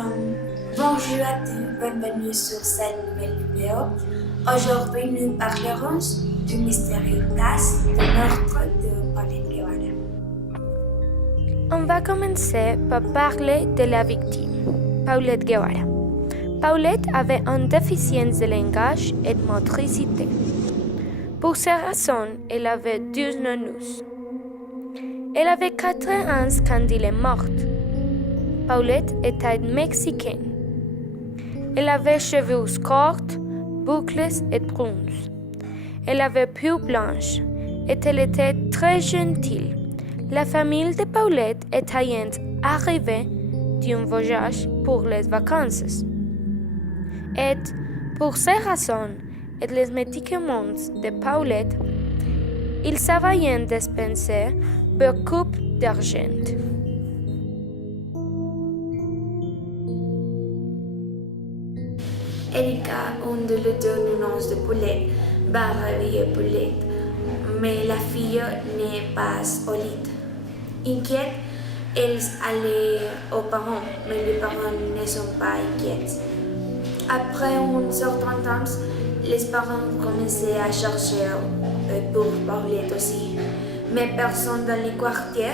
Bonjour à tous, bienvenue sur cette nouvelle vidéo. Aujourd'hui, nous parlerons du mystérieux cas de meurtre de Paulette Guevara. On va commencer par parler de la victime, Paulette Guevara. Paulette avait une déficience de langage et de motricité. Pour ces raisons, elle avait 12 nounous. Elle avait 4 ans quand elle est morte. Paulette était mexicaine. Elle avait cheveux courts, boucles et bruns. Elle avait peau blanche et elle était très gentille. La famille de Paulette était arrivée d'un voyage pour les vacances. Et pour ces raisons et les médicaments de Paulette, ils avaient dépensé beaucoup d'argent. Erika, une de les deux nounous de Paulette, va réveiller Paulette, mais la fille n'est pas au lit. Inquiète, elle allait aux parents, mais les parents ne sont pas inquiets. Après un certain temps, les parents commençaient à chercher pour Paulette aussi, mais personne dans le quartier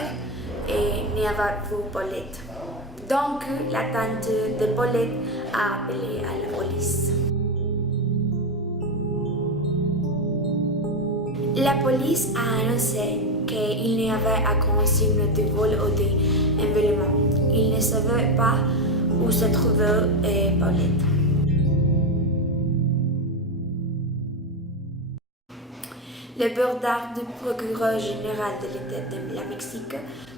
n'avait vu Paulette. Donc, la tante de Paulette a appelé à la police. La police a annoncé qu'il n'y avait aucun signe de vol ou d'enlèvement. Ils ne savaient pas où se trouvait Paulette. Le bureau du procureur général de l'État de la Mexique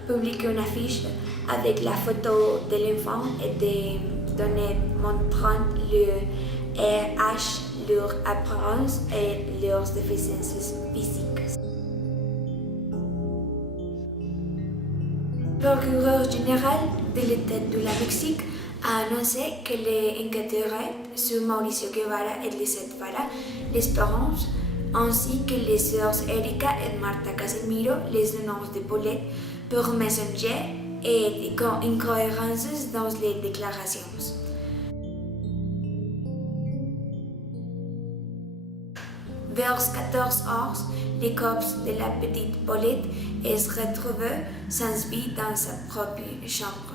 publie une affiche avec la photo de l'enfant et des données montrant leur âge, leur apparence et leurs déficiences physiques. Le procureur général de l'État de la Mexique a annoncé que les enquêteurs sur Mauricio Guevara et Lisette Vara, l'Espérance, ainsi que les sœurs Erika et Marta Casimiro, les nounous de Paulette, pour mensonger et incohérences dans les déclarations. Vers 14 heures, le corps de la petite Paulette est retrouvé sans vie dans sa propre chambre.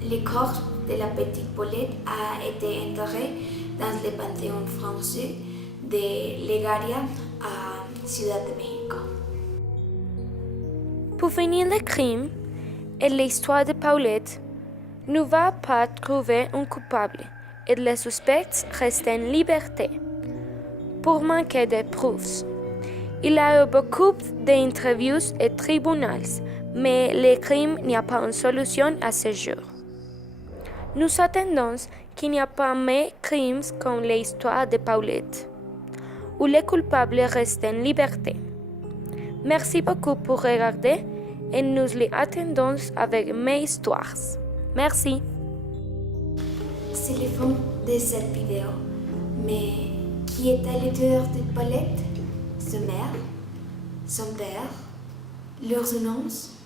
Le corps de la petite Paulette a été enterré dans le Panthéon français de Legaria à Ciudad de México. Pour finir le crime et l'histoire de Paulette, ne va pas trouver un coupable et les suspects restent en liberté. Pour manquer de preuves, il y a eu beaucoup d'interviews et tribunaux, mais le crime n'y a pas une solution à ce jour. Nous attendons qu'il n'y ait pas de crimes comme l'histoire de Paulette, où les coupables restent en liberté. Merci beaucoup pour regarder et nous les attendons avec mes histoires. Merci. C'est le fond de cette vidéo. Mais qui était l'auteur de Paulette? Sa mère? Son père? Leurs annonces?